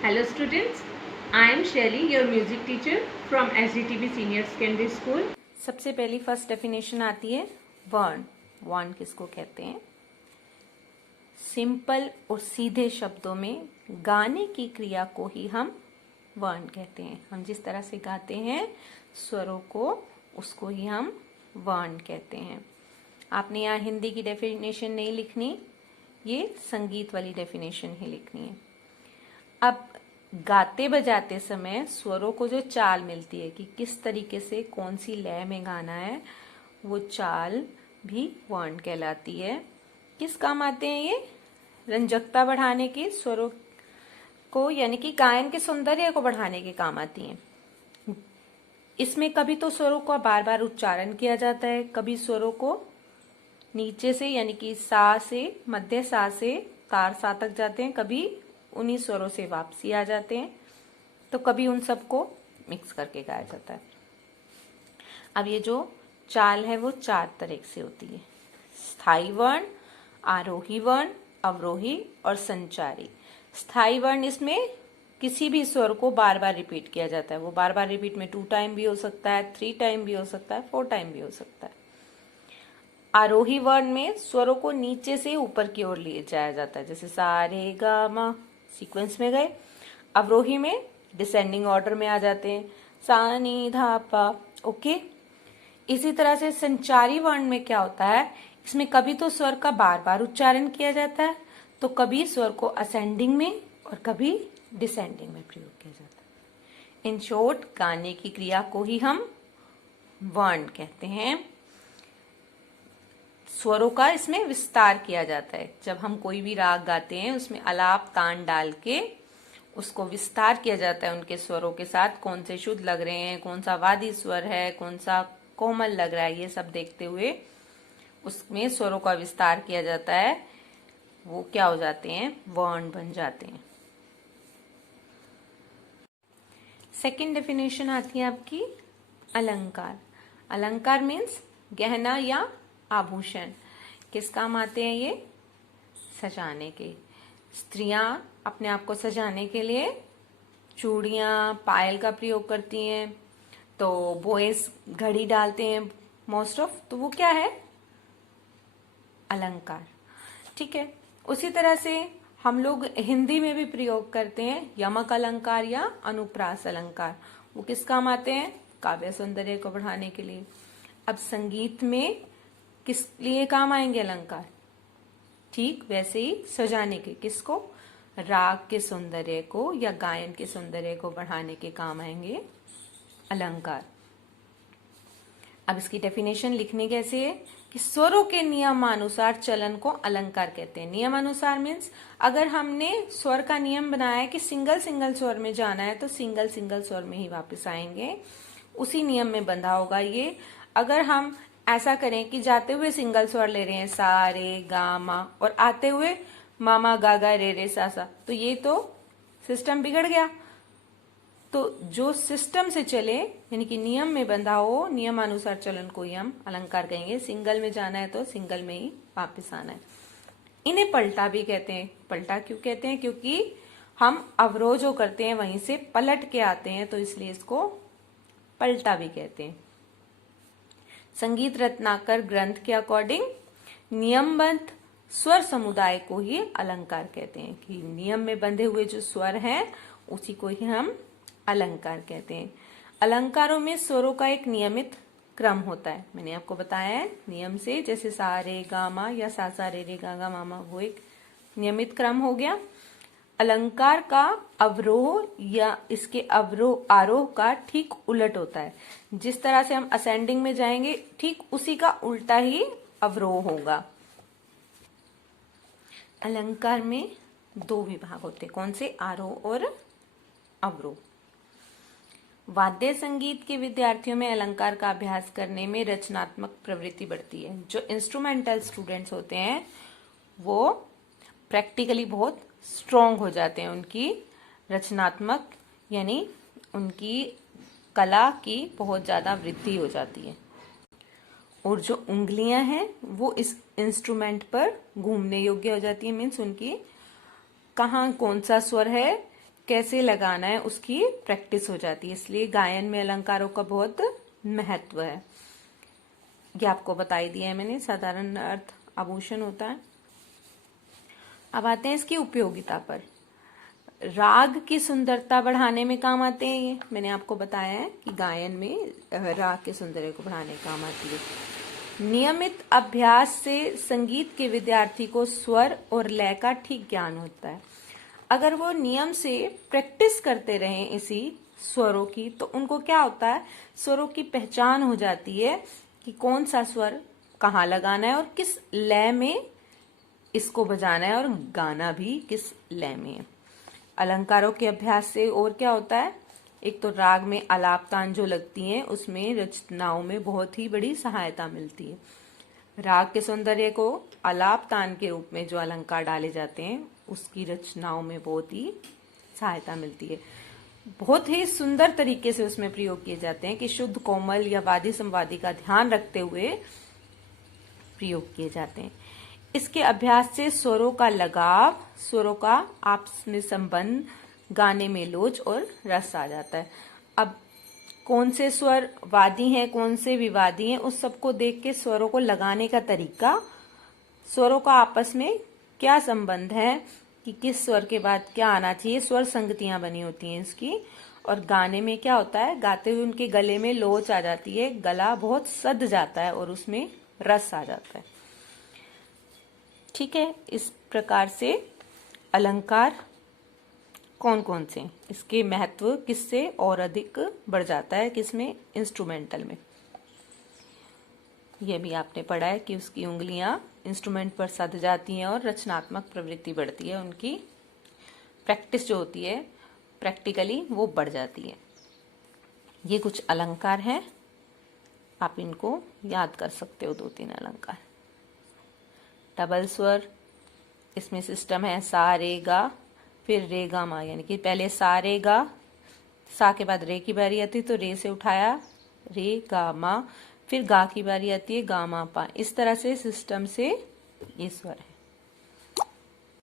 Hello students, I am Shelly, your music teacher from SDTV Senior Secondary School. सबसे पहली first definition आती है वर्ण। वर्ण किसको कहते हैं? सिंपल और सीधे शब्दों में गाने की क्रिया को ही हम वर्ण कहते हैं। हम जिस तरह से गाते हैं स्वरों को, उसको ही हम वर्ण कहते हैं। आपने यहाँ हिंदी की डेफिनेशन नहीं लिखनी, ये संगीत वाली डेफिनेशन ही लिखनी है। अब गाते बजाते समय स्वरों को जो चाल मिलती है कि किस तरीके से कौन सी लय में गाना है, वो चाल भी वर्ण कहलाती है। किस काम आते हैं ये? रंजकता बढ़ाने के, स्वरों को यानी कि गायन के सौंदर्य को बढ़ाने के काम आती हैं। इसमें कभी तो स्वरों का बार बार उच्चारण किया जाता है, कभी स्वरों को नीचे से यानी कि सा से, मध्य सा से तार सा तक जाते हैं, कभी उन्हीं स्वरों से वापसी आ जाते हैं, तो कभी उन सबको मिक्स करके गाया जाता है। अब ये जो चाल है वो 4 तरह से होती है: स्थायी वर्ण, आरोही वर्ण, अवरोही और संचारी। स्थायी वर्ण, इसमें किसी भी स्वर को बार बार रिपीट किया जाता है। वो बार बार रिपीट में 2 टाइम भी हो सकता है, 3 टाइम भी हो सकता है, 4 टाइम भी हो सकता है। आरोही वर्ण में स्वरों को नीचे से ऊपर की ओर ले जाया जाता है, जैसे सा रे गा मा सीक्वेंस में गए। अवरोही में डिसेंडिंग ऑर्डर में आ जाते हैं, सा नी धा पा। ओके, इसी तरह से संचारी वर्ण में क्या होता है, इसमें कभी तो स्वर का बार बार उच्चारण किया जाता है, तो कभी स्वर को असेंडिंग में और कभी डिसेंडिंग में प्रयोग किया जाता है। इन शॉर्ट, गाने की क्रिया को ही हम वर्ण कहते हैं। स्वरों का इसमें विस्तार किया जाता है। जब हम कोई भी राग गाते हैं उसमें अलाप तान डाल के उसको विस्तार किया जाता है उनके स्वरों के साथ, कौन से शुद्ध लग रहे हैं, कौन सा वादी स्वर है, कौन सा कोमल लग रहा है, ये सब देखते हुए उसमें स्वरों का विस्तार किया जाता है। वो क्या हो जाते हैं? वर्ण बन जाते हैं। सेकंड डेफिनेशन आती है आपकी अलंकार। अलंकार मीन्स गहना या आभूषण। किस काम आते हैं ये? सजाने के। स्त्रियां अपने आप को सजाने के लिए चूड़ियां, पायल का प्रयोग करती हैं, तो बॉयज घड़ी डालते हैं मोस्ट ऑफ, तो वो क्या है? अलंकार। ठीक है, उसी तरह से हम लोग हिंदी में भी प्रयोग करते हैं यमक अलंकार या अनुप्रास अलंकार। वो किस काम आते हैं? काव्य सौंदर्य को बढ़ाने के लिए। अब संगीत में किस लिए काम आएंगे अलंकार? ठीक वैसे ही सजाने के। किसको? राग के सौंदर्य को या गायन के सौंदर्य को बढ़ाने के काम आएंगे अलंकार। अब इसकी डेफिनेशन लिखने कैसे है कि स्वरों के नियमानुसार चलन को अलंकार कहते हैं। नियमानुसार मीन्स अगर हमने स्वर का नियम बनाया है कि सिंगल सिंगल स्वर में जाना है, तो सिंगल सिंगल स्वर में ही वापस आएंगे, उसी नियम में बंधा होगा ये। अगर हम ऐसा करें कि जाते हुए सिंगल स्वर ले रहे हैं सा रे गा मा, और आते हुए मामा गा गा रे रे सा सा, तो ये तो सिस्टम बिगड़ गया। तो जो सिस्टम से चले यानी कि नियम में बंधा हो, नियमानुसार चलन को ही हम अलंकार कहेंगे। सिंगल में जाना है तो सिंगल में ही वापस आना है। इन्हें पलटा भी कहते हैं। पलटा क्यों कहते हैं? क्योंकि हम अवरोह जो करते हैं वहीं से पलट के आते हैं, तो इसलिए इसको पलटा भी कहते हैं। संगीत रत्नाकर ग्रंथ के अकॉर्डिंग नियमबद्ध स्वर समुदाय को ही अलंकार कहते हैं, कि नियम में बंधे हुए जो स्वर हैं उसी को ही हम अलंकार कहते हैं। अलंकारों में स्वरों का एक नियमित क्रम होता है। मैंने आपको बताया है नियम से, जैसे सा रे गा मा या सा सा रे रे गा गा मा मा, वो एक नियमित क्रम हो गया। अलंकार का अवरोह या इसके अवरोह आरोह का ठीक उलट होता है। जिस तरह से हम असेंडिंग में जाएंगे, ठीक उसी का उल्टा ही अवरोह होगा। अलंकार में 2 विभाग होते हैं। कौन से? आरोह और अवरोह। वाद्य संगीत के विद्यार्थियों में अलंकार का अभ्यास करने में रचनात्मक प्रवृत्ति बढ़ती है। जो इंस्ट्रूमेंटल स्टूडेंट्स होते हैं वो प्रैक्टिकली बहुत स्ट्रॉन्ग हो जाते हैं। उनकी रचनात्मक यानी उनकी कला की बहुत ज्यादा वृद्धि हो जाती है, और जो उंगलियां हैं वो इस इंस्ट्रूमेंट पर घूमने योग्य हो जाती है। मीन्स उनकी कहाँ कौन सा स्वर है, कैसे लगाना है उसकी प्रैक्टिस हो जाती है, इसलिए गायन में अलंकारों का बहुत महत्व है। ये आपको बता ही दिया है मैंने, साधारण अर्थ आभूषण होता है। अब आते हैं इसकी उपयोगिता पर। राग की सुंदरता बढ़ाने में काम आते हैं ये, मैंने आपको बताया है कि गायन में राग के सौंदर्य को बढ़ाने में काम आती है। नियमित अभ्यास से संगीत के विद्यार्थी को स्वर और लय का ठीक ज्ञान होता है। अगर वो नियम से प्रैक्टिस करते रहें इसी स्वरों की, तो उनको क्या होता है, स्वरों की पहचान हो जाती है कि कौन सा स्वर कहाँ लगाना है और किस लय में इसको बजाना है और गाना भी किस लय में है। अलंकारों के अभ्यास से और क्या होता है, एक तो राग में आलाप तान जो लगती हैं उसमें रचनाओं में बहुत ही बड़ी सहायता मिलती है। राग के सौंदर्य को आलाप तान के रूप में जो अलंकार डाले जाते हैं उसकी रचनाओं में बहुत ही सहायता मिलती है। बहुत ही सुंदर तरीके से उसमें प्रयोग किए जाते हैं कि शुद्ध कोमल या वादी संवादी का ध्यान रखते हुए प्रयोग किए जाते हैं। इसके अभ्यास से स्वरों का लगाव, स्वरों का आपस में संबंध, गाने में लोच और रस आ जाता है। अब कौन से स्वर वादी हैं, कौन से विवादी हैं, उस सबको देख के स्वरों को लगाने का तरीका, स्वरों का आपस में क्या संबंध है कि किस स्वर के बाद क्या आना चाहिए, स्वर संगतियां बनी होती हैं इसकी। और गाने में क्या होता है, गाते हुए उनके गले में लोच आ जाती है, गला बहुत सद जाता है और उसमें रस आ जाता है। ठीक है, इस प्रकार से अलंकार कौन कौन से, इसके महत्व किससे और अधिक बढ़ जाता है, किसमें, इंस्ट्रूमेंटल में। यह भी आपने पढ़ा है कि उसकी उंगलियां इंस्ट्रूमेंट पर सध जाती हैं और रचनात्मक प्रवृत्ति बढ़ती है, उनकी प्रैक्टिस जो होती है प्रैक्टिकली वो बढ़ जाती है। ये कुछ अलंकार हैं, आप इनको याद कर सकते हो, 2-3 अलंकार। डबल स्वर, इसमें सिस्टम है सा रे गा फिर रे गा मा, यानी कि पहले सा रे गा, सा के बाद रे की बारी आती तो रे से उठाया रे गा मा, फिर गा की बारी आती है गा मा पा। इस तरह से सिस्टम से ये स्वर है।